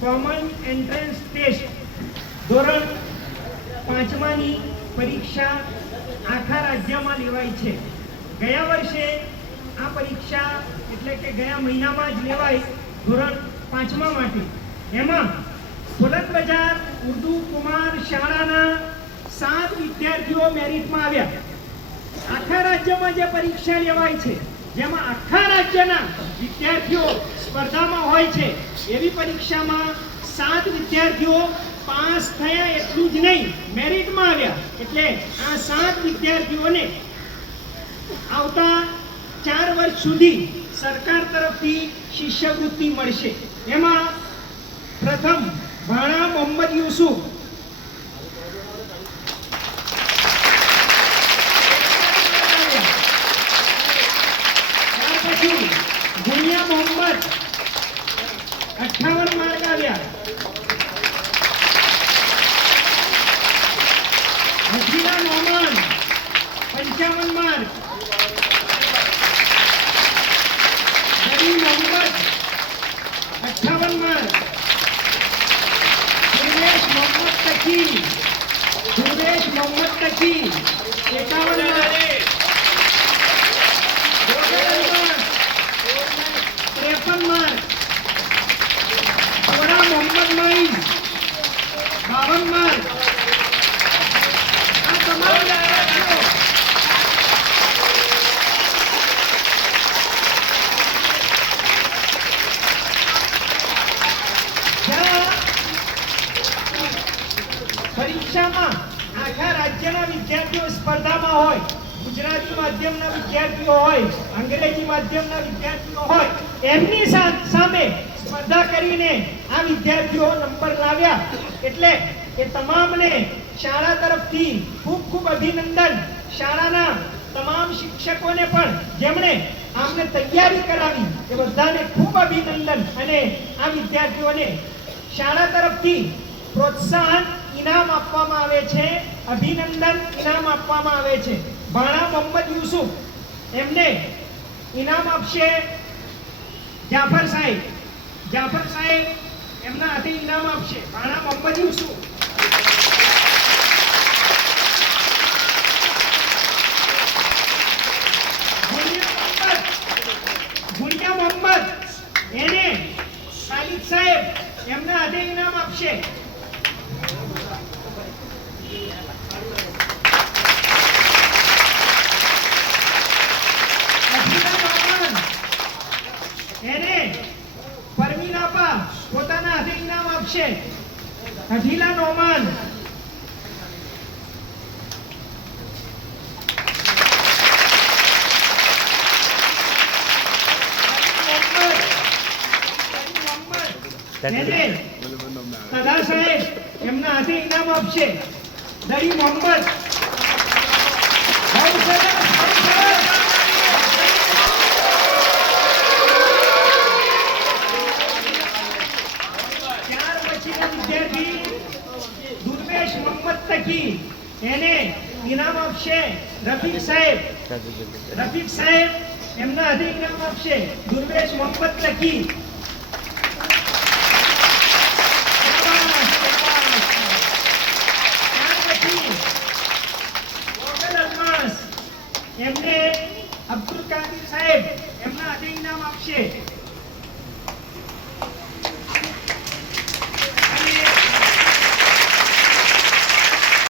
Common entrance test ધોરણ 5માની પરીક્ષા આખા રાજ્યમાં લેવાય છે. ગયા વર્ષે આ પરીક્ષા એટલે કે ગયા મહિનામાં જ લેવાય ધોરણ 5મા માટે. એમાં ફુલત બજાર ઉર્દુ કુમાર શાળાના 7 વિદ્યાર્થીઓ મેરિટમાં આવ્યા. આખા રાજ્યમાં જે પરીક્ષા લેવાય છે જેમાં આખા રાજ્યના વિદ્યાર્થીઓ સ્પર્ધામાં હોય છે એવી પરીક્ષામાં 7 વિદ્યાર્થીઓ પાસ થયા એટલું જ નહીં મેરિટમાં આવ્યા. એટલે આ 7 વિદ્યાર્થીઓને આવતા 4 વર્ષ સુધી સરકાર તરફથી શિષ્યવૃત્તિ મળશે. એમાં પ્રથમ ભાણા મોહમ્મદ યુસુફ, ગુણિયા મોહમ્મદ 58 માર્ક આવ્યા. Hajila Noman 55 mark. Nabi Mohammad 58 mark. Dhruvesh Mohammad Taki 51 mark. 53 mark. Thoda Mohammad મઈન 52 mark. આ તમામ વિદ્યાર્થીઓ પરીક્ષામાં આખા રાજ્યના વિદ્યાર્થીઓ સ્પર્ધામાં હોય, ગુજરાતી માધ્યમના વિદ્યાર્થીઓ હોય, અંગ્રેજી માધ્યમના વિદ્યાર્થીઓ હોય, એમની સામે સ્પર્ધા કરીને આ વિદ્યાર્થીઓ નંબર લાવ્યા. એટલે એ તમામને શાળા તરફથી ખૂબ ખૂબ અભિનંદન. શાળાના તમામ શિક્ષકોને પણ જેમણે આમને તૈયારી કરાવી એ બધાને ખૂબ અભિનંદન. અને આ વિદ્યાર્થીઓને શાળા તરફથી પ્રોત્સાહન ઇનામ આપવામાં આવે છે, અભિનંદન ઇનામ આપવામાં આવે છે. ભાણા મોહમ્મદ યુસુફ એમને ઇનામ આપશે જાફર સાહેબ. જાફર સાહેબ એમના હાથે ઇનામ આપશે. ભાણા મોહમ્મદ યુસુફ. ગુણિયા મોહમ્મદ એને ખાલિદ સાહેબ એમના હાથે ઇનામ આપશે. એને પરમીનાપા પોતાના હાથે ઇનામ આપશે. હજીલા નોમાન સદા સાહેબ એમના હાથે ઇનામ આપશે. દરી મોહમ્મદ દુર્વેશ મોહમ્મદ તકી એને ઇનામ આપશે. રફીક સાહેબ એમના હાથે ઇનામ આપશે. દુર્વેશ મોહમ્મદ તકી